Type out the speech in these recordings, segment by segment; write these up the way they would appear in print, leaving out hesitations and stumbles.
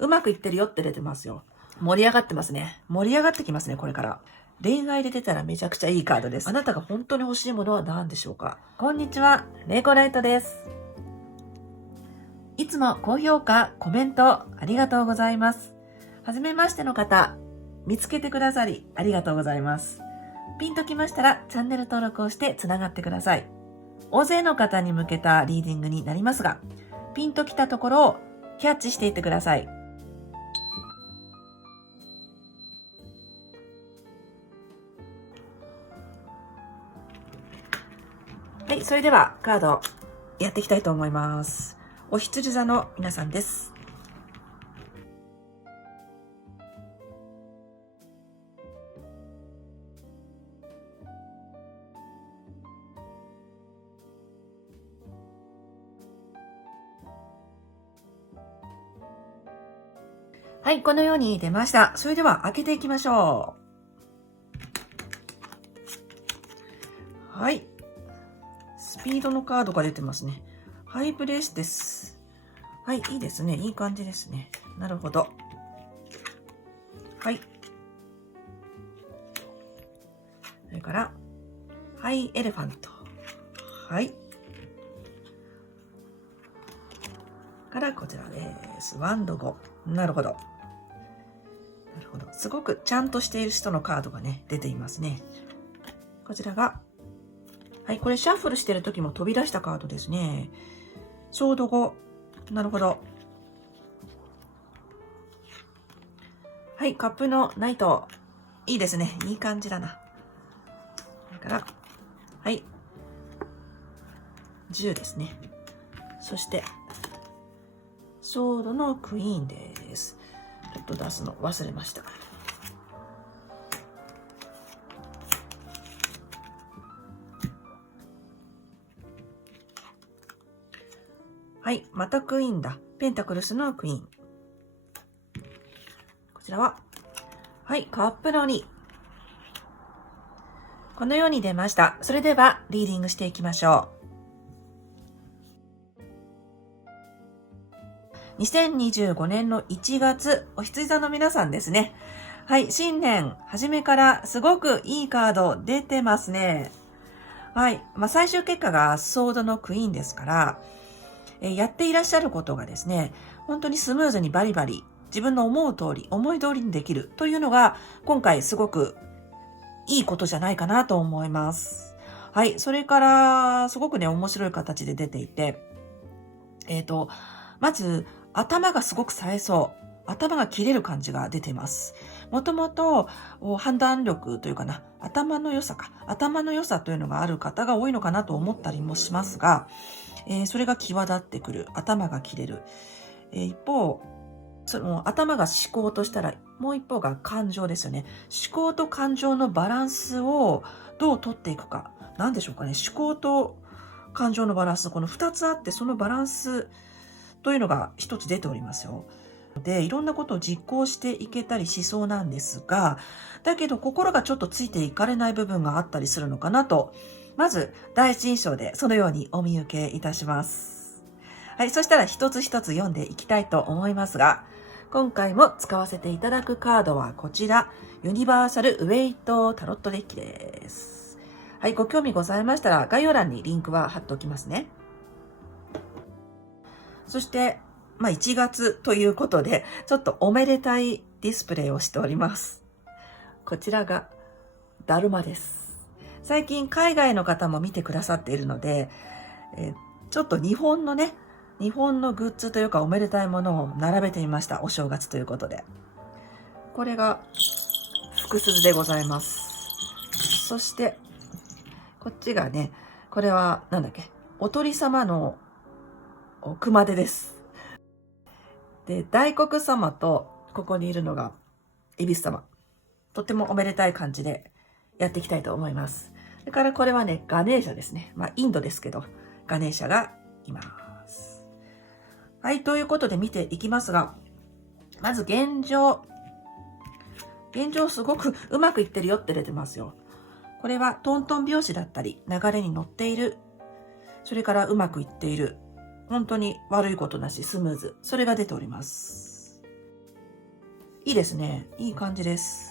うまくいってるよって出てますよ。盛り上がってますね。盛り上がってきますね、これから。恋愛で出たらめちゃくちゃいいカードです。あなたが本当に欲しいものは何でしょうか？こんにちは、レイコライトです。いつも高評価、コメントありがとうございます。はじめましての方、見つけてくださりありがとうございます。ピンときましたらチャンネル登録をしてつながってください。大勢の方に向けたリーディングになりますが、ピンときたところをキャッチしていってください。はい、それではカードやっていきたいと思います。お羊座の皆さんです。はい、このように出ました。それでは開けていきましょう。はい。スピードのカードが出てますね。ハイブレスです。はい、いいですね。いい感じですね。なるほど。はい。それから、ハイエレファント。はい。からこちらです。ワンド5。なるほど。なるほど。すごくちゃんとしている人のカードがね、出ていますね。こちらが、はい、これシャッフルしてる時も飛び出したカードですね。ちょうど5。なるほど。はい、カップのナイト。いいですね。いい感じだな。それから、はい。10ですね。そして、ソードのクイーンです。ちょっと出すの忘れました。はい、またクイーンだ。ペンタクルスのクイーン。こちらは、はい、カップの2。このように出ました。それでは、リーディングしていきましょう。2025年の1月、お羊座の皆さんですね。はい、新年、初めからすごくいいカード出てますね。はい、最終結果がソードのクイーンですから、やっていらっしゃることがですね、本当にスムーズにバリバリ、自分の思う通り、思い通りにできるというのが、今回すごくいいことじゃないかなと思います。はい。それから、すごくね、面白い形で出ていて、まず、頭がすごく冴えそう。頭が切れる感じが出ています。もともと判断力というかな、頭の良さというのがある方が多いのかなと思ったりもしますが、それが際立ってくる。頭が切れる。一方、その頭が思考としたら、もう一方が感情ですよね。思考と感情のバランスをどう取っていくか。なんでしょうかね。思考と感情のバランス、この2つあって、そのバランスというのが一つ出ておりますよ。で、いろんなことを実行していけたりしそうなんですが、だけど心がちょっとついていかれない部分があったりするのかなと、まず第一印象でそのようにお見受けいたします。はい、そしたら一つ一つ読んでいきたいと思いますが、今回も使わせていただくカードはこちら、ユニバーサルウェイトタロットデッキです。はい、ご興味ございましたら概要欄にリンクは貼っておきますね。そして、1月ということで、ちょっとおめでたいディスプレイをしております。こちらが、だるまです。最近海外の方も見てくださっているので、ちょっと日本のグッズというかおめでたいものを並べてみました。お正月ということで。これが、福鈴でございます。そして、こっちがね、これは、お鳥様の熊手です。で、大黒様と、ここにいるのが、恵比寿様。とってもおめでたい感じでやっていきたいと思います。それからこれはね、ガネーシャですね。インドですけど、ガネーシャがいます。はい、ということで見ていきますが、まず現状すごくうまくいってるよって出てますよ。これはトントン拍子だったり、流れに乗っている。それからうまくいっている。本当に悪いことなし、スムーズ。それが出ております。いいですね。いい感じです。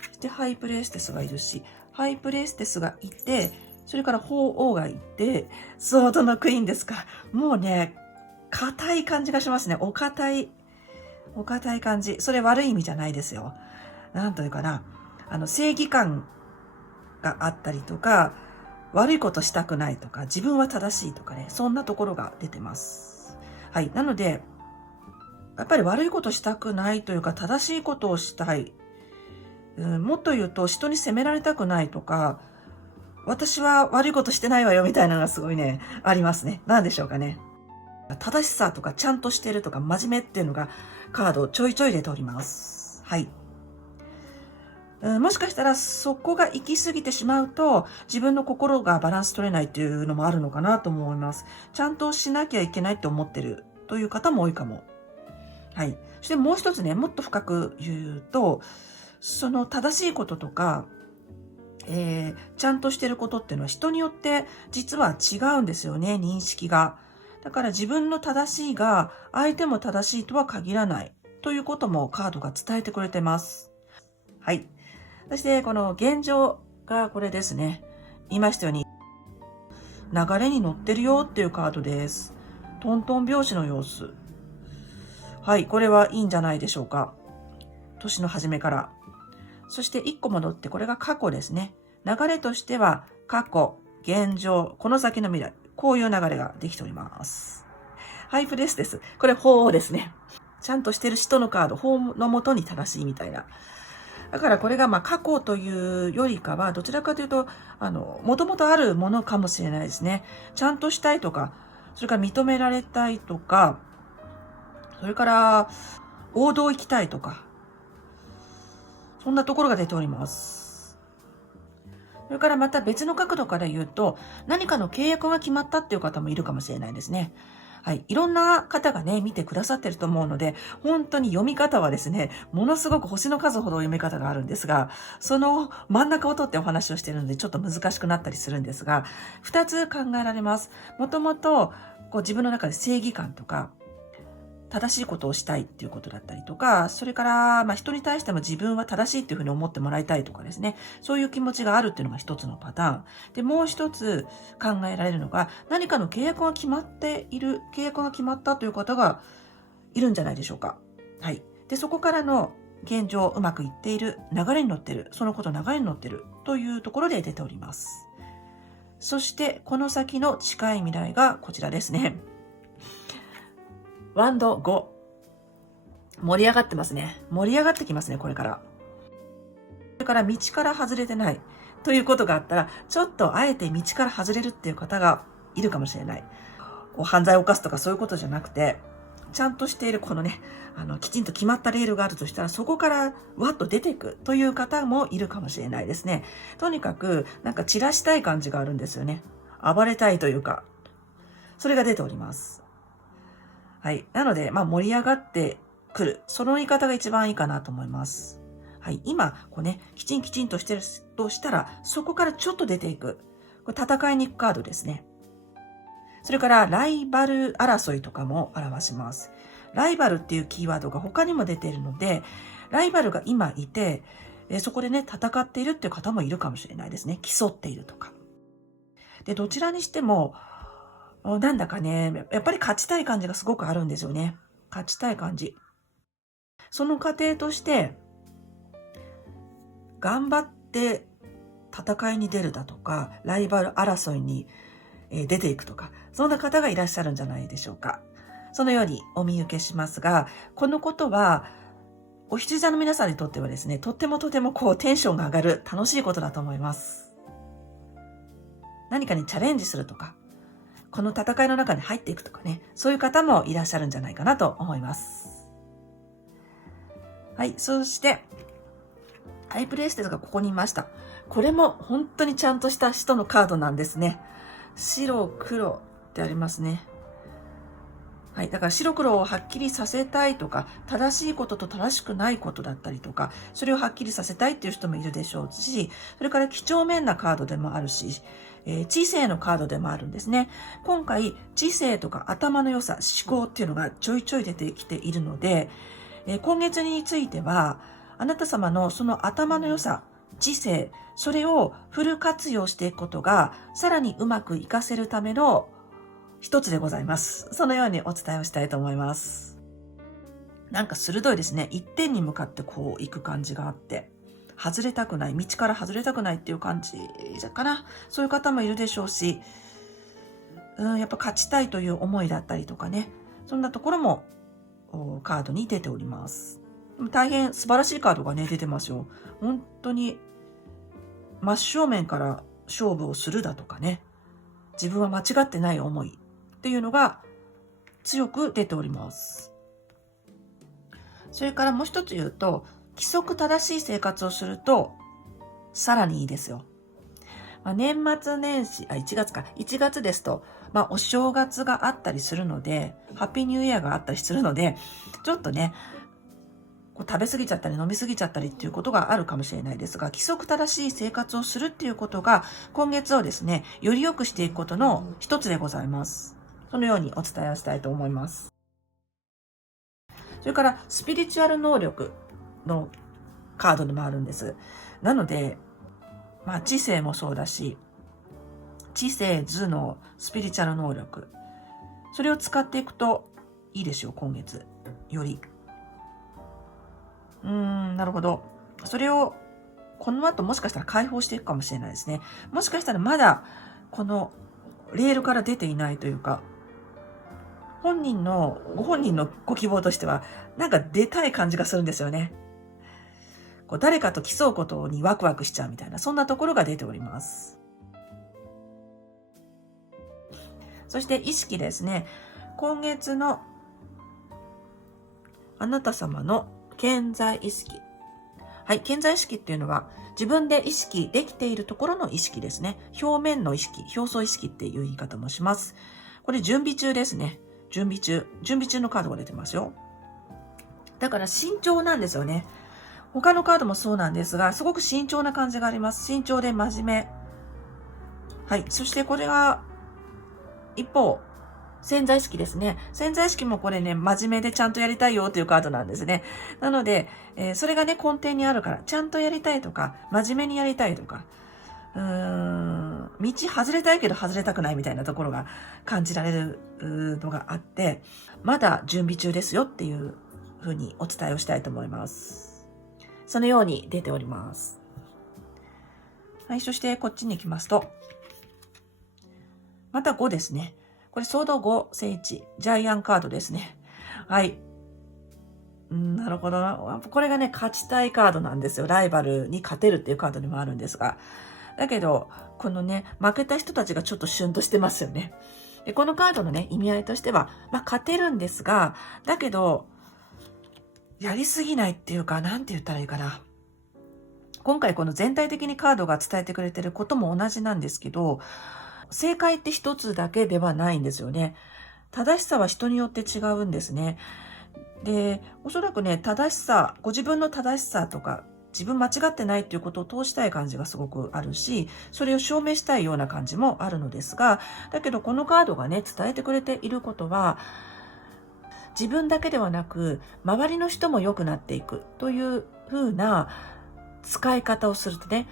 そしてハイプレステスがいるし、ハイプレステスがいて、それから鳳凰がいて、ソードのクイーンですか。もうね、硬い感じがしますね。お堅い感じ。それ悪い意味じゃないですよ。なんというかな。正義感があったりとか、悪いことしたくないとか、自分は正しいとかね、そんなところが出てます。はい。なので、やっぱり悪いことしたくないというか、正しいことをしたい。もっと言うと、人に責められたくないとか、私は悪いことしてないわよみたいなのがすごいね、ありますね。なんでしょうかね。正しさとか、ちゃんとしてるとか、真面目っていうのがカードちょいちょい出ております。はい。もしかしたらそこが行き過ぎてしまうと、自分の心がバランス取れないっていうのもあるのかなと思います。ちゃんとしなきゃいけないって思ってるという方も多いかも。はい。そしてもう一つね、もっと深く言うと、その正しいこととか、ちゃんとしてることっていうのは人によって実は違うんですよね、認識が。だから自分の正しいが相手も正しいとは限らないということもカードが伝えてくれてます。はい。そしてこの現状がこれですね。言いましたように流れに乗ってるよっていうカードです。トントン拍子の様子。はい。これはいいんじゃないでしょうか。年の初めから。そして1個戻って、これが過去ですね。流れとしては、過去、現状、この先の未来。こういう流れができております。ハイプレスです。これ、法ですね。ちゃんとしてる人のカード、法のもとに正しいみたいな。だからこれが過去というよりかは、どちらかというと、もともとあるものかもしれないですね。ちゃんとしたいとか、それから認められたいとか、それから王道行きたいとか、そんなところが出ております。それからまた別の角度から言うと、何かの契約が決まったっていう方もいるかもしれないですね。はい。いろんな方がね、見てくださってると思うので、本当に読み方はですね、ものすごく星の数ほど読み方があるんですが、その真ん中を取ってお話をしているので、ちょっと難しくなったりするんですが、二つ考えられます。もともと、自分の中で正義感とか、正しいことをしたいっていうことだったりとか、それから、人に対しても自分は正しいっていうふうに思ってもらいたいとかですね、そういう気持ちがあるっていうのが一つのパターン。で、もう一つ考えられるのが、何かの契約が決まっている、契約が決まったという方がいるんじゃないでしょうか。はい。で、そこからの現状うまくいっている、流れに乗ってる、そのこと流れに乗ってるというところで出ております。そして、この先の近い未来がこちらですね。ワンド5。盛り上がってますね。盛り上がってきますね、これから。それから道から外れてないということがあったら、ちょっとあえて道から外れるっていう方がいるかもしれない。犯罪を犯すとかそういうことじゃなくて、ちゃんとしているこのね、きちんと決まったレールがあるとしたら、そこからわっと出ていくという方もいるかもしれないですね。とにかく、なんか散らしたい感じがあるんですよね。暴れたいというか、それが出ております。はい。なので、盛り上がってくる。その言い方が一番いいかなと思います。はい。今、きちんとしてるとしたら、そこからちょっと出ていく。これ戦いに行くカードですね。それから、ライバル争いとかも表します。ライバルっていうキーワードが他にも出ているので、ライバルが今いて、そこでね、戦っているっていう方もいるかもしれないですね。競っているとか。で、どちらにしても、なんだかね、やっぱり勝ちたい感じがすごくあるんですよね。勝ちたい感じ。その過程として、頑張って戦いに出るだとか、ライバル争いに出ていくとか、そんな方がいらっしゃるんじゃないでしょうか。そのようにお見受けしますが、このことは、お羊座の皆さんにとってはですね、とてもテンションが上がる楽しいことだと思います。何かにチャレンジするとか、この戦いの中に入っていくとかね、そういう方もいらっしゃるんじゃないかなと思います。はい、そして、ハイプレイステスがここにいました。これも本当にちゃんとした人のカードなんですね。白、黒ってありますね。はい。だから白黒をはっきりさせたいとか、正しいことと正しくないことだったりとか、それをはっきりさせたいっていう人もいるでしょうし、それから几帳面なカードでもあるし、知性のカードでもあるんですね。今回、知性とか頭の良さ、思考っていうのがちょいちょい出てきているので、今月については、あなた様のその頭の良さ、知性、それをフル活用していくことが、さらにうまく活かせるための一つでございます。そのようにお伝えをしたいと思います。なんか鋭いですね。一点に向かってこう行く感じがあって、外れたくない、道から外れたくないっていう感じかな。そういう方もいるでしょうし、やっぱ勝ちたいという思いだったりとかね、そんなところもカードに出ております。大変素晴らしいカードがね、出てますよ。本当に真正面から勝負をするだとかね、自分は間違ってない思いっていうのが強く出ております。それからもう一つ言うと、規則正しい生活をするとさらにいいですよ。年末年始、1月ですと、お正月があったりするので、ハッピーニューイヤーがあったりするので、ちょっとね、食べ過ぎちゃったり飲み過ぎちゃったりっていうことがあるかもしれないですが、規則正しい生活をするっていうことが、今月をですね、より良くしていくことの一つでございます。そのようにお伝えをしたいと思います。それから、スピリチュアル能力のカードでもあるんです。なので、知性もそうだし、知性、頭脳、スピリチュアル能力。それを使っていくといいですよ、今月。より。なるほど。それを、この後もしかしたら解放していくかもしれないですね。もしかしたらまだ、この、レールから出ていないというか、ご本人のご希望としては、なんか出たい感じがするんですよね。誰かと競うことにワクワクしちゃうみたいな、そんなところが出ております。そして意識ですね。今月のあなた様の潜在意識。はい、潜在意識っていうのは自分で意識できているところの意識ですね。表面の意識、表層意識っていう言い方もします。これ準備中ですね。準備中のカードが出てますよ。だから慎重なんですよね。他のカードもそうなんですが、すごく慎重な感じがあります。慎重で真面目。はい。そしてこれが、一方、潜在意識ですね。潜在意識もこれね、真面目でちゃんとやりたいよっていうカードなんですね。なので、それがね、根底にあるから、ちゃんとやりたいとか、真面目にやりたいとか、道外れたいけど外れたくないみたいなところが感じられるのがあって、まだ準備中ですよっていうふうにお伝えをしたいと思います。そのように出ております。はい、そしてこっちに行きますと、また5ですね。これ、ソード5、聖地、ジャイアンカードですね。はい。なるほどな。これがね、勝ちたいカードなんですよ。ライバルに勝てるっていうカードにもあるんですが。だけど、このね、負けた人たちがちょっとシュンとしてますよね。で、このカードのね、意味合いとしては、勝てるんですが、だけど、やりすぎないっていうか、なんて言ったらいいかな。今回この全体的にカードが伝えてくれてることも同じなんですけど、正解って一つだけではないんですよね。正しさは人によって違うんですね。で、おそらくね、正しさ、ご自分の正しさとか、自分間違ってないっていうことを通したい感じがすごくあるし、それを証明したいような感じもあるのですが、だけどこのカードがね、伝えてくれていることは、自分だけではなく、周りの人も良くなっていくという風な使い方をするとね、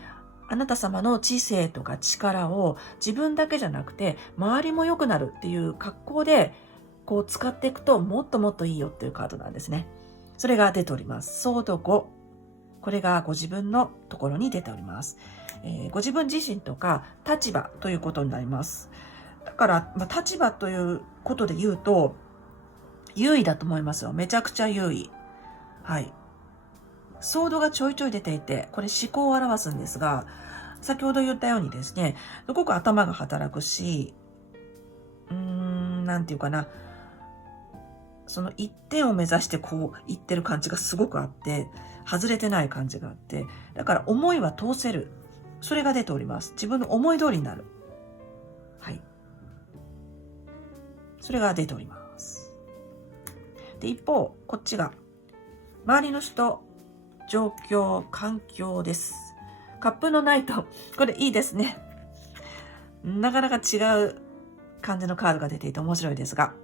あなた様の知性とか力を自分だけじゃなくて、周りも良くなるっていう格好で、こう使っていくともっともっといいよっていうカードなんですね。それが出ております。ソード5。これがご自分のところに出ております。ご自分自身とか立場ということになります。だから、立場ということで言うと、優位だと思いますよ。めちゃくちゃ優位。はい。ソードがちょいちょい出ていて、これ思考を表すんですが、先ほど言ったようにですね、すごく頭が働くし、なんていうかな、その一点を目指してこう言ってる感じがすごくあって、外れてない感じがあって、だから思いは通せる。それが出ております。自分の思い通りになる。はい。それが出ております。で、一方、こっちが、周りの人、状況、環境です。カップのナイト。これいいですね。なかなか違う感じのカードが出ていて面白いですが、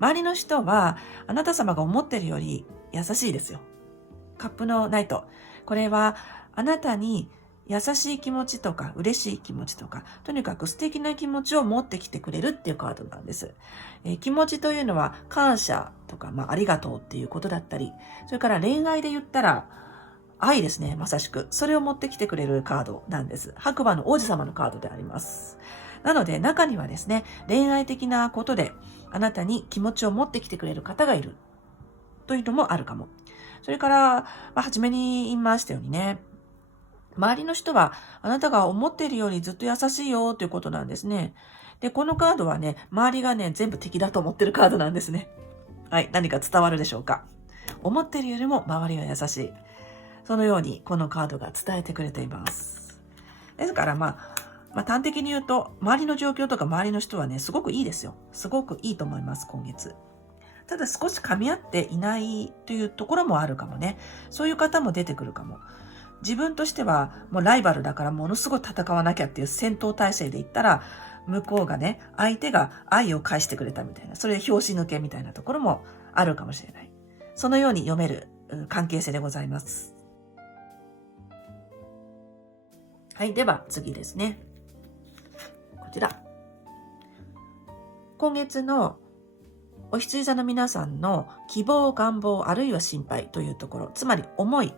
周りの人はあなた様が思っているより優しいですよ。カップのナイト。これはあなたに優しい気持ちとか嬉しい気持ちとか、とにかく素敵な気持ちを持ってきてくれるっていうカードなんです。気持ちというのは感謝とか、ありがとうっていうことだったり、それから恋愛で言ったら愛ですね、まさしく。それを持ってきてくれるカードなんです。白馬の王子様のカードであります。なので中にはですね、恋愛的なことであなたに気持ちを持ってきてくれる方がいるというのもあるかも。それから、初めに言いましたようにね、周りの人はあなたが思っているよりずっと優しいよということなんですね。で、このカードはね、周りがね、全部敵だと思ってるカードなんですね。はい、何か伝わるでしょうか。思っているよりも周りが優しい。そのようにこのカードが伝えてくれています。ですから端的に言うと、周りの状況とか周りの人はね、すごくいいですよ。すごくいいと思います、今月。ただ少し噛み合っていないというところもあるかもね。そういう方も出てくるかも。自分としてはもうライバルだからものすごい戦わなきゃっていう戦闘態勢で言ったら、向こうがね、相手が愛を返してくれたみたいな、それで拍子抜けみたいなところもあるかもしれない。そのように読める関係性でございます。はい、では次ですね。こちら。今月のお羊座の皆さんの希望、願望、あるいは心配というところ、つまり思い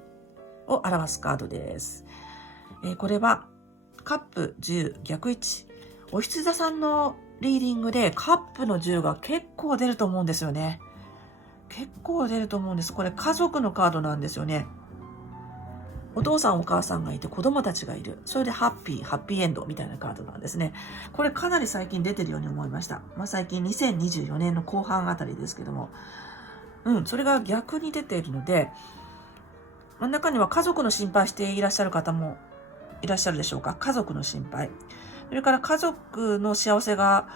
を表すカードです。これはカップ10逆位置。お羊座さんのリーディングでカップの10が結構出ると思うんですよね。結構出ると思うんです。これ家族のカードなんですよね。お父さんお母さんがいて子供たちがいる。それでハッピーエンドみたいなカードなんですね。これかなり最近出てるように思いました。最近2024年の後半あたりですけども。それが逆に出ているので、真ん中には家族の心配していらっしゃる方もいらっしゃるでしょうか。家族の心配。それから家族の幸せが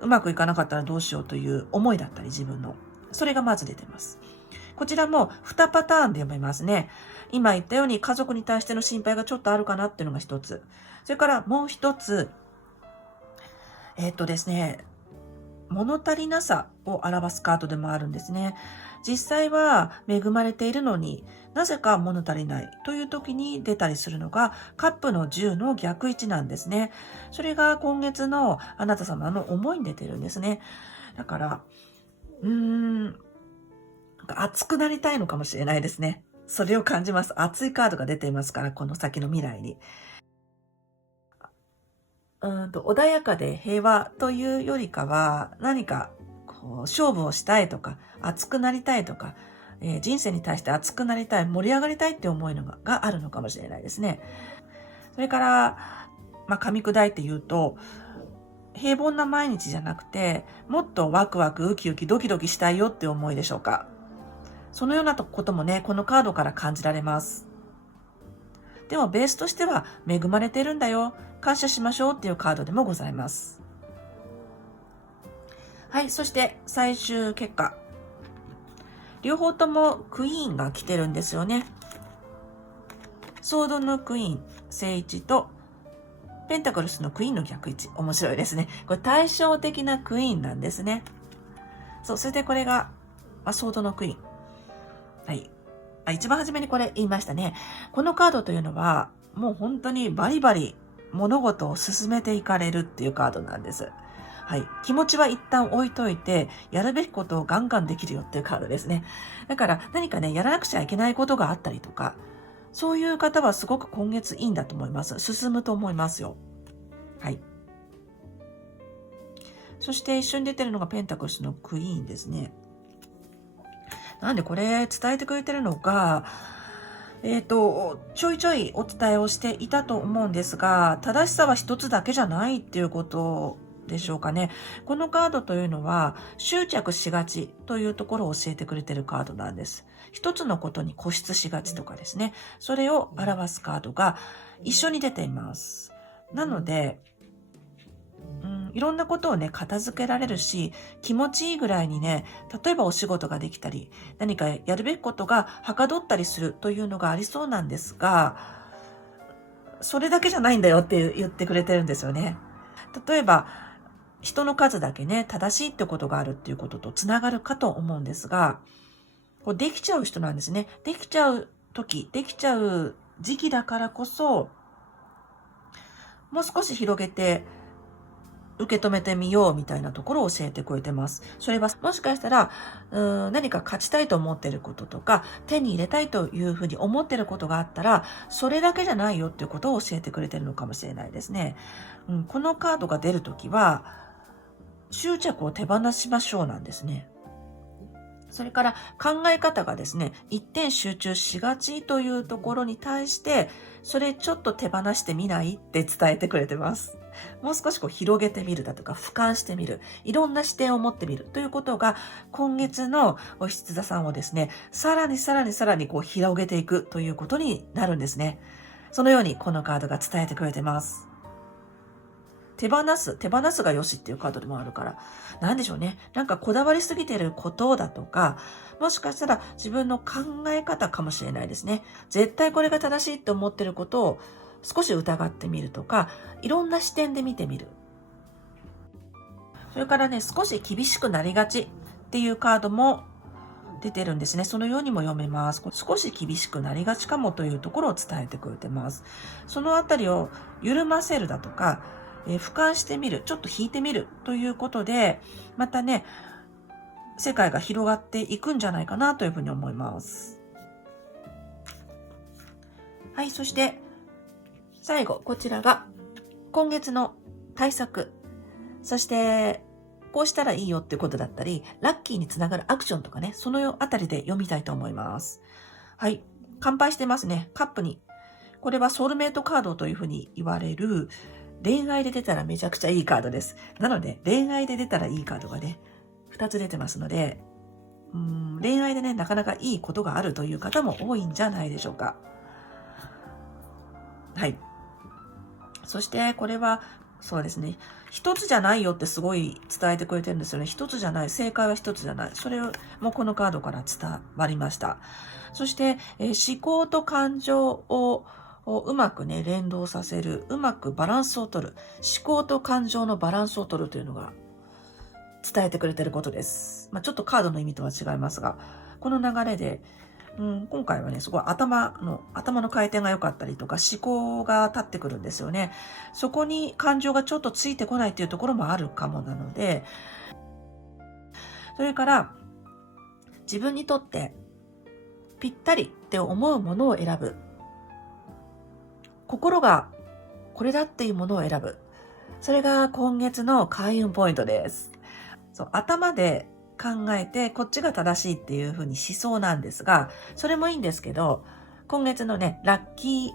うまくいかなかったらどうしようという思いだったり自分の。それがまず出てます。こちらも2パターンで読めますね。今言ったように家族に対しての心配がちょっとあるかなっていうのが一つ。それからもう一つ、ですね、物足りなさを表すカードでもあるんですね。実際は恵まれているのになぜか物足りないという時に出たりするのがカップの10の逆位置なんですね。それが今月のあなた様の思いに出てるんですね。だから熱くなりたいのかもしれないですね。それを感じます。熱いカードが出ていますから、この先の未来に。穏やかで平和というよりかは、何か勝負をしたいとか、熱くなりたいとか、人生に対して熱くなりたい、盛り上がりたいって思いのがあるのかもしれないですね。それから、噛み砕いて言うと、平凡な毎日じゃなくて、もっとワクワクウキウキドキドキしたいよって思いでしょうか。そのようなこともね、このカードから感じられます。でもベースとしては恵まれてるんだよ、感謝しましょうっていうカードでもございます。はい、そして最終結果。両方ともクイーンが来てるんですよね。ソードのクイーン、正位置とペンタクルスのクイーンの逆位置。面白いですね。これ対照的なクイーンなんですね。そう、それでこれが、ソードのクイーン。はい。一番初めにこれ言いましたね。このカードというのは、もう本当にバリバリ物事を進めていかれるっていうカードなんです。はい。気持ちは一旦置いといて、やるべきことをガンガンできるよっていうカードですね。だから何かね、やらなくちゃいけないことがあったりとか、そういう方はすごく今月いいんだと思います。進むと思いますよ。はい。そして一緒に出てるのがペンタクルスのクイーンですね。なんでこれ伝えてくれてるのが、ちょいちょいお伝えをしていたと思うんですが、正しさは一つだけじゃないっていうことでしょうかね。このカードというのは執着しがちというところを教えてくれてるカードなんです。一つのことに固執しがちとかですね。それを表すカードが一緒に出ています。なので、いろんなことをね、片付けられるし、気持ちいいぐらいにね、例えばお仕事ができたり、何かやるべきことがはかどったりするというのがありそうなんですが、それだけじゃないんだよって言ってくれてるんですよね。例えば、人の数だけね、正しいってことがあるっていうこととつながるかと思うんですが、こうできちゃう人なんですね。できちゃう時、できちゃう時期だからこそ、もう少し広げて受け止めてみようみたいなところを教えてくれてます。それはもしかしたら、何か勝ちたいと思ってることとか、手に入れたいというふうに思ってることがあったら、それだけじゃないよっていうことを教えてくれてるのかもしれないですね。このカードが出るときは、執着を手放しましょうなんですね。それから考え方がですね、一点集中しがちというところに対して、それちょっと手放してみないって伝えてくれてます。もう少し広げてみるだとか、俯瞰してみる、いろんな視点を持ってみるということが、今月のお羊座さんをですね、さらに広げていくということになるんですね。そのようにこのカードが伝えてくれてます。手放すがよしっていうカードでもあるから、なんでしょうね。なんかこだわりすぎてることだとか、もしかしたら自分の考え方かもしれないですね。絶対これが正しいって思ってることを少し疑ってみるとか、いろんな視点で見てみる。それからね、少し厳しくなりがちっていうカードも出てるんですね。そのようにも読めます。少し厳しくなりがちかもというところを伝えてくれてます。そのあたりを緩ませるだとか、俯瞰してみる、ちょっと引いてみるということで、またね、世界が広がっていくんじゃないかなというふうに思います。はい、そして最後、こちらが今月の対策。そして、こうしたらいいよっていうことだったり、ラッキーにつながるアクションとかね、そのあたりで読みたいと思います。はい、乾杯してますね。カップに。これはソウルメイトカードというふうに言われる、恋愛で出たらめちゃくちゃいいカードです。なので、恋愛で出たらいいカードがね、2つ出てますので、恋愛でね、なかなかいいことがあるという方も多いんじゃないでしょうか。はい。そして、これは、そうですね。一つじゃないよってすごい伝えてくれてるんですよね。一つじゃない。正解は一つじゃない。それもこのカードから伝わりました。そして、思考と感情をうまくね、連動させる。うまくバランスを取る。思考と感情のバランスを取るというのが伝えてくれてることです。ちょっとカードの意味とは違いますが、この流れで、今回はね、すごい頭の回転が良かったりとか、思考が立ってくるんですよね。そこに感情がちょっとついてこないっていうところもあるかもなので、それから、自分にとってぴったりって思うものを選ぶ。心がこれだっていうものを選ぶ。それが今月の開運ポイントです。そう、頭で考えてこっちが正しいっていう風にしそうなんですが、それもいいんですけど、今月のね、ラッキー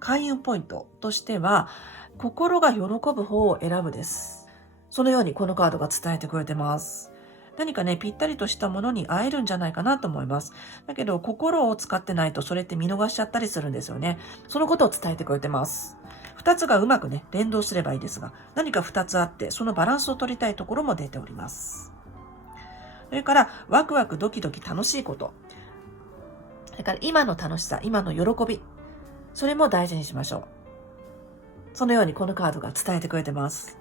開運ポイントとしては、心が喜ぶ方を選ぶです。そのようにこのカードが伝えてくれてます。何かね、ぴったりとしたものに会えるんじゃないかなと思います。だけど、心を使ってないとそれって見逃しちゃったりするんですよね。そのことを伝えてくれてます。二つがうまくね、連動すればいいですが、何か二つあって、そのバランスを取りたいところも出ております。それから、ワクワクドキドキ楽しいこと。それから、今の楽しさ、今の喜び。それも大事にしましょう。そのようにこのカードが伝えてくれてます。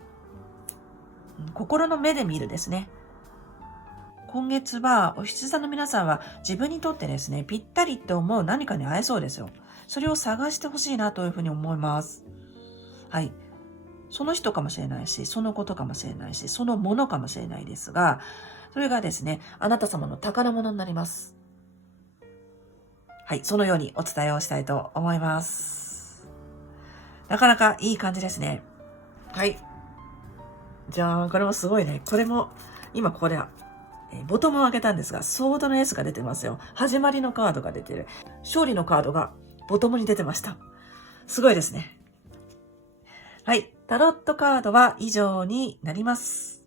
心の目で見るですね。今月はお羊座の皆さんは自分にとってですね、ぴったりって思う何かに会えそうですよ。それを探してほしいなというふうに思います。はい。その人かもしれないし、そのことかもしれないし、そのものかもしれないですが、それがですね、あなた様の宝物になります。はい。そのようにお伝えをしたいと思います。なかなかいい感じですね。はい。じゃあ、これもすごいね。これも、今これは、ボトムを開けたんですが、ソードの S が出てますよ。始まりのカードが出てる。勝利のカードがボトムに出てました。すごいですね。はい。タロットカードは以上になります。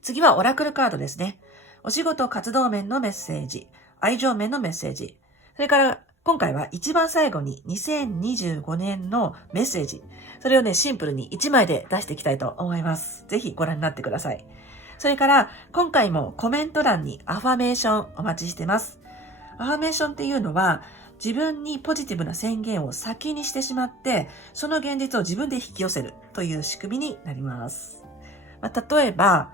次はオラクルカードですね。お仕事活動面のメッセージ、愛情面のメッセージ、それから今回は一番最後に2025年のメッセージ、それをね、シンプルに1枚で出していきたいと思います。ぜひご覧になってください。それから今回もコメント欄にアファメーションお待ちしてます。アファメーションっていうのは自分にポジティブな宣言を先にしてしまって、その現実を自分で引き寄せるという仕組みになります。例えば、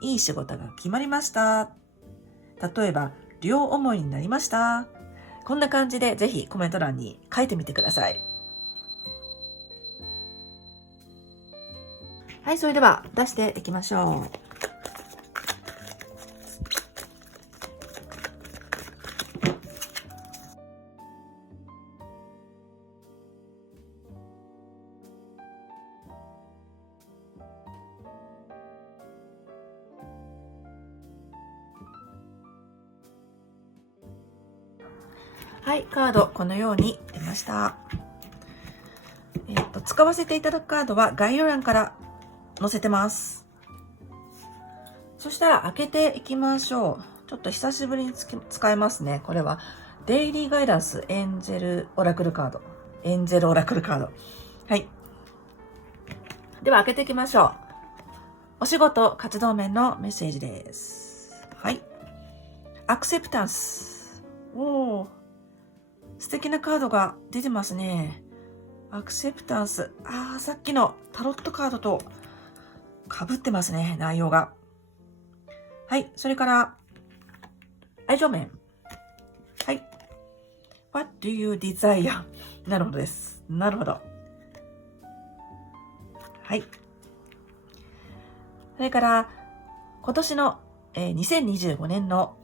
いい仕事が決まりました。例えば、両思いになりました。こんな感じでぜひコメント欄に書いてみてください。はい、それでは出していきましょう。はい、カードこのように出ました。使わせていただくカードは概要欄から載せてます。そしたら開けていきましょう。ちょっと久しぶりに使えますね。これはデイリーガイダンスエンジェルオラクルカード。エンジェルオラクルカード。はい。では開けていきましょう。お仕事活動面のメッセージです。はい。アクセプタンス。おー。素敵なカードが出てますね。アクセプタンス。さっきのタロットカードと被ってますね、内容が。はい。それから、愛情面。はい。What do you desire? なるほどです。なるほど。はい。それから、今年の、2025年の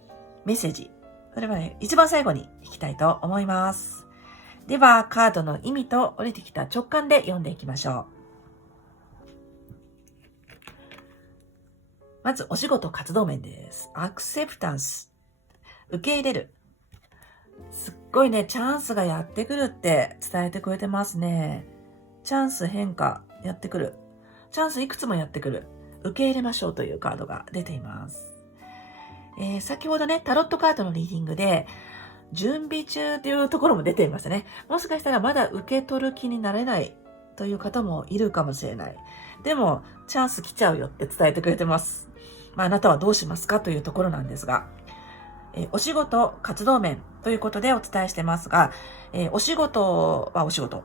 メッセージ。それはね、一番最後に引きたいと思います。では、カードの意味と降りてきた直感で読んでいきましょう。まず、お仕事活動面です。アクセプタンス。受け入れる。すっごいね、チャンスがやってくるって伝えてくれてますね。チャンス変化やってくる。チャンスいくつもやってくる。受け入れましょうというカードが出ています。先ほどね、タロットカードのリーディングで、準備中というところも出ていましたね。もしかしたらまだ受け取る気になれないという方もいるかもしれない。でも、チャンス来ちゃうよって伝えてくれてます。あなたはどうしますかというところなんですが、お仕事、活動面ということでお伝えしてますが、お仕事はお仕事。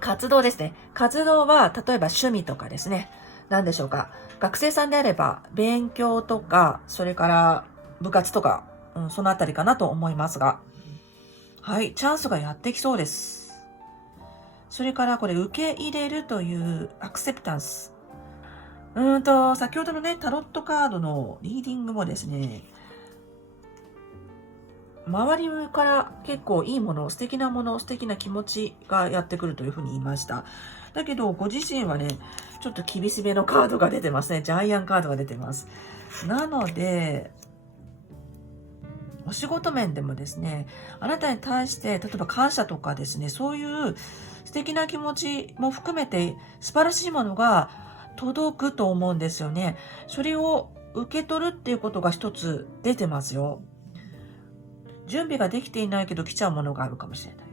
活動ですね。活動は、例えば趣味とかですね。何でしょうか。学生さんであれば、勉強とか、それから部活とか、そのあたりかなと思いますが。はい、チャンスがやってきそうです。それからこれ、受け入れるというアクセプタンス。先ほどのね、タロットカードのリーディングもですね、周りから結構いいもの、素敵なもの、素敵な気持ちがやってくるというふうに言いました。だけど、ご自身はね、ちょっと厳しめのカードが出てますね。ジャイアンカードが出てます。なので、お仕事面でもですね、あなたに対して、例えば感謝とかですね、そういう素敵な気持ちも含めて素晴らしいものが届くと思うんですよね。それを受け取るっていうことが一つ出てますよ。準備ができていないけど来ちゃうものがあるかもしれない。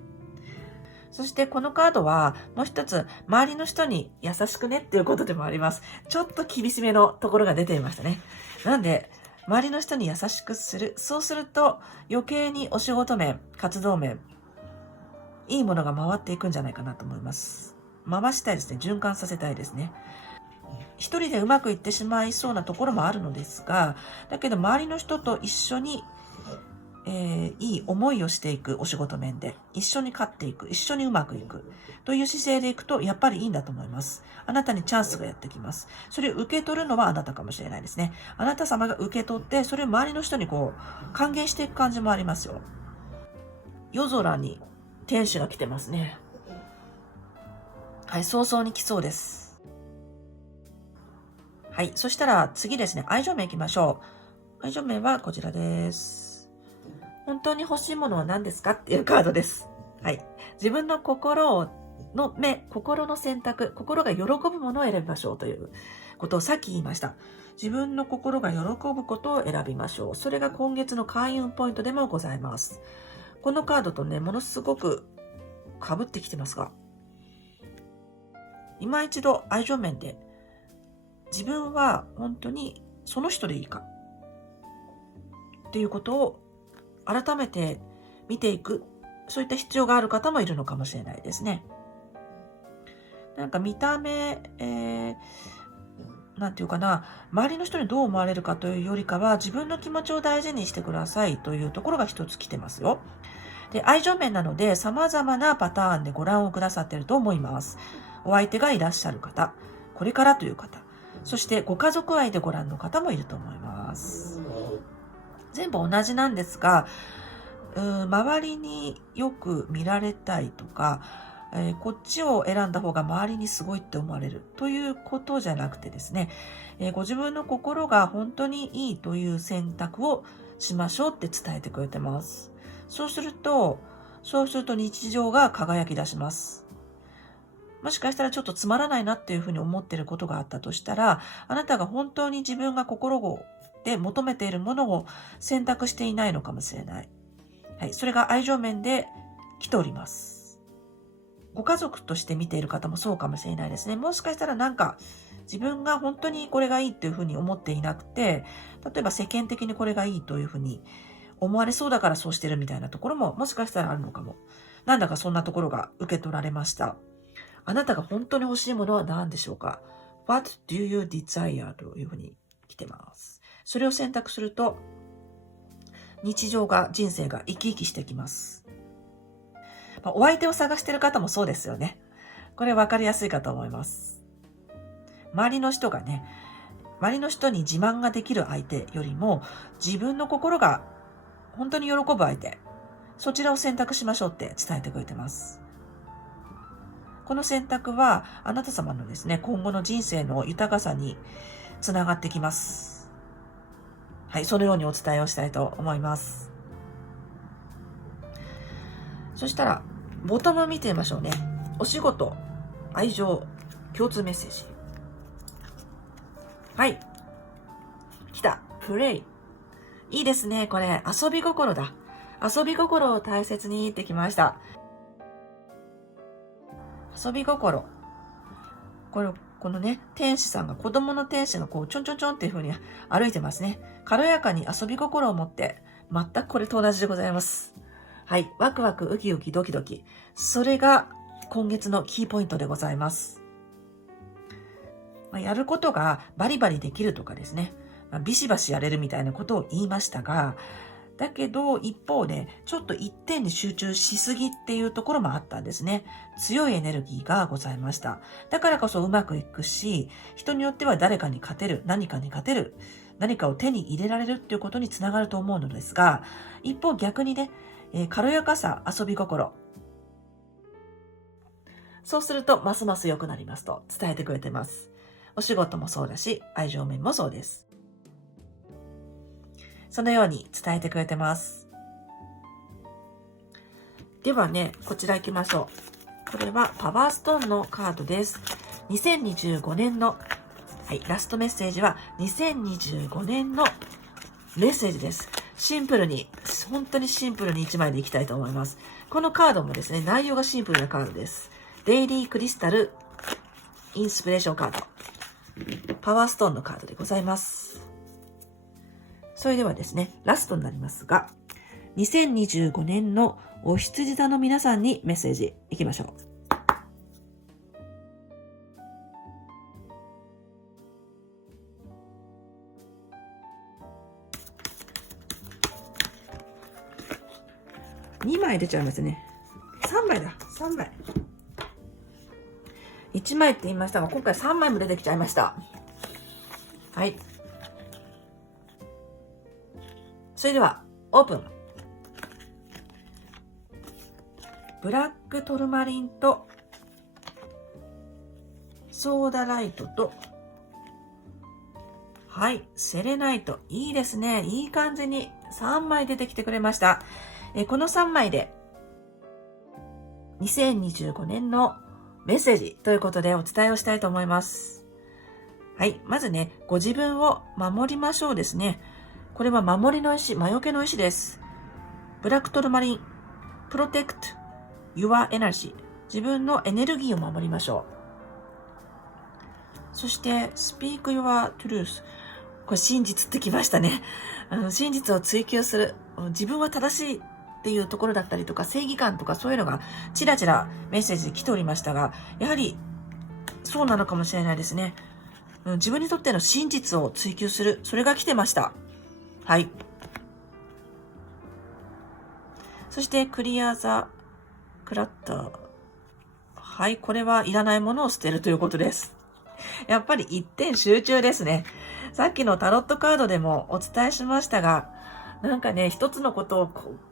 そしてこのカードはもう一つ周りの人に優しくねっていうことでもあります。ちょっと厳しめのところが出ていましたね。なんで周りの人に優しくする。そうすると余計にお仕事面、活動面、いいものが回っていくんじゃないかなと思います。回したいですね。循環させたいですね。一人でうまくいってしまいそうなところもあるのですが、だけど周りの人と一緒にいい思いをしていくお仕事面で、一緒に勝っていく、一緒にうまくいくという姿勢でいくと、やっぱりいいんだと思います。あなたにチャンスがやってきます。それを受け取るのはあなたかもしれないですね。あなた様が受け取って、それを周りの人に還元していく感じもありますよ。夜空に天使が来てますね。はい、早々に来そうです。はい、そしたら次ですね、愛情面いきましょう。愛情面はこちらです。本当に欲しいものは何ですかっていうカードです。はい。自分の心の選択、心が喜ぶものを選びましょうということをさっき言いました。自分の心が喜ぶことを選びましょう。それが今月の開運ポイントでもございます。このカードとね、ものすごく被ってきてますが、今一度愛情面で自分は本当にその人でいいかっていうことを改めて見ていく、そういった必要がある方もいるのかもしれないですね。なんか見た目、なんていうかな、周りの人にどう思われるかというよりかは、自分の気持ちを大事にしてくださいというところが一つ来てますよ。で、愛情面なので、様々なパターンでご覧をくださっていると思います。お相手がいらっしゃる方、これからという方、そしてご家族愛でご覧の方もいると思います。全部同じなんですが、周りによく見られたいとか、こっちを選んだ方が周りにすごいって思われるということじゃなくてですね、ご自分の心が本当にいいという選択をしましょうって伝えてくれてます。そうすると日常が輝き出します。もしかしたらちょっとつまらないなっていうふうに思っていることがあったとしたら、あなたが本当に自分が心で求めているものを選択していないのかもしれない。はい、それが愛情面で来ております。ご家族として見ている方もそうかもしれないですね。もしかしたら自分が本当にこれがいいっていうふうに思っていなくて、例えば世間的にこれがいいというふうに思われそうだからそうしてるみたいなところももしかしたらあるのかも。なんだかそんなところが受け取られました。あなたが本当に欲しいものは何でしょうか？ What do you desire? というふうに来てます。それを選択すると、人生が生き生きしてきます。お相手を探している方もそうですよね。これ分かりやすいかと思います。周りの人に自慢ができる相手よりも、自分の心が本当に喜ぶ相手、そちらを選択しましょうって伝えてくれてます。この選択はあなた様のですね、今後の人生の豊かさにつながってきます。はい、そのようにお伝えをしたいと思います。そしたら、ボトム見てみましょうね。お仕事、愛情、共通メッセージ。はい。来た。プレイ。いいですね。これ、遊び心だ。遊び心を大切にってきました。遊び心。このね、天使さんが、子供の天使がちょんちょんちょんっていう風に歩いてますね。軽やかに遊び心を持って、全くこれと同じでございます。はい。ワクワク、ウキウキ、ドキドキ。それが今月のキーポイントでございます。やることがバリバリできるとかですね。ビシバシやれるみたいなことを言いましたが、だけど一方でちょっと一点に集中しすぎっていうところもあったんですね。強いエネルギーがございました。だからこそうまくいくし、人によっては誰かに勝てる、何かに勝てる、何かを手に入れられるっていうことにつながると思うのですが、一方逆にね、軽やかさ、遊び心。そうすると、ますます良くなりますと伝えてくれてます。お仕事もそうだし、愛情面もそうです。そのように伝えてくれてます。ではね、こちら行きましょう。これはパワーストーンのカードです。2025年の、はい、ラストメッセージは2025年のメッセージです。本当にシンプルに1枚でいきたいと思います。このカードもですね、内容がシンプルなカードです。デイリークリスタルインスピレーションカード。パワーストーンのカードでございます。それではですね、ラストになりますが、2025年のお羊座の皆さんにメッセージいきましょう。2枚出ちゃいますね。3枚だ。3枚。1枚って言いましたが、今回3枚も出てきちゃいました。はい。それでは、オープン。ブラックトルマリンと、ソーダライトと、はい、セレナイト。いいですね。いい感じに3枚出てきてくれました。この3枚で、2025年のメッセージということでお伝えをしたいと思います。はい。まずね、ご自分を守りましょうですね。これは守りの石、魔除けの石です。ブラックトルマリン、protect your energy。自分のエネルギーを守りましょう。そして、speak your truth。これ真実ってきましたね。真実を追求する。自分は正しいっていうところだったりとか、正義感とかそういうのがちらちらメッセージで来ておりましたが、やはりそうなのかもしれないですね。自分にとっての真実を追求する。それが来てました。はい。そして、クリアザクラッター。はい、これはいらないものを捨てるということです。やっぱり一点集中ですね。さっきのタロットカードでもお伝えしましたが、なんかね、一つのことを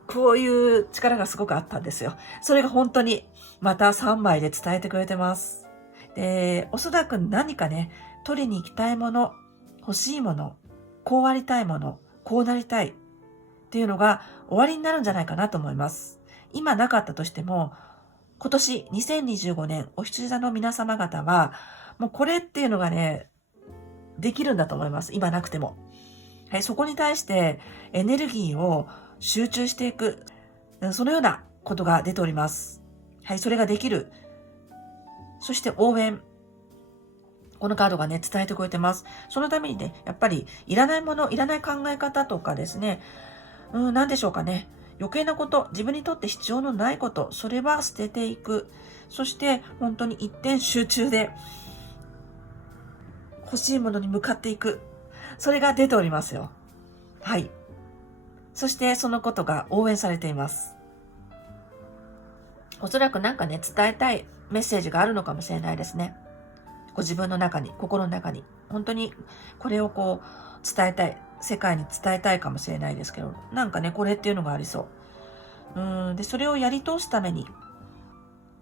こういう力がすごくあったんですよ。それが本当にまた3枚で伝えてくれてます。で、おそらく何かね、取りに行きたいもの、欲しいもの、こうありたいもの、こうなりたいっていうのが終わりになるんじゃないかなと思います。今なかったとしても、今年2025年お羊座の皆様方は、もうこれっていうのがね、できるんだと思います。今なくても。はい、そこに対してエネルギーを集中していく。そのようなことが出ております。はい、それができる。そして応援。このカードがね、伝えてくれてます。そのためにね、やっぱりいらないもの、いらない考え方とかですね、何でしょうかね。余計なこと、自分にとって必要のないこと、それは捨てていく。そして本当に一点集中で欲しいものに向かっていく。それが出ておりますよ。はい。そしてそのことが応援されています。おそらくなんかね、伝えたいメッセージがあるのかもしれないですね。ご自分の中に、心の中に。本当にこれをこう伝えたい。世界に伝えたいかもしれないですけど、なんかね、これっていうのがありそう。で、それをやり通すために、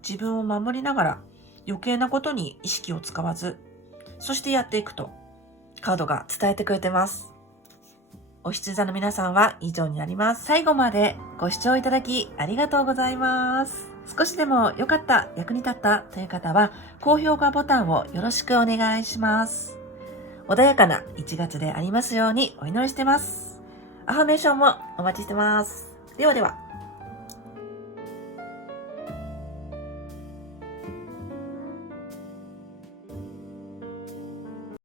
自分を守りながら余計なことに意識を使わず、そしてやっていくと、カードが伝えてくれてます。お羊座の皆さんは以上になります。最後までご視聴いただきありがとうございます。少しでも良かった、役に立ったという方は、高評価ボタンをよろしくお願いします。穏やかな1月でありますようにお祈りしてます。アファメーションもお待ちしてます。ではでは。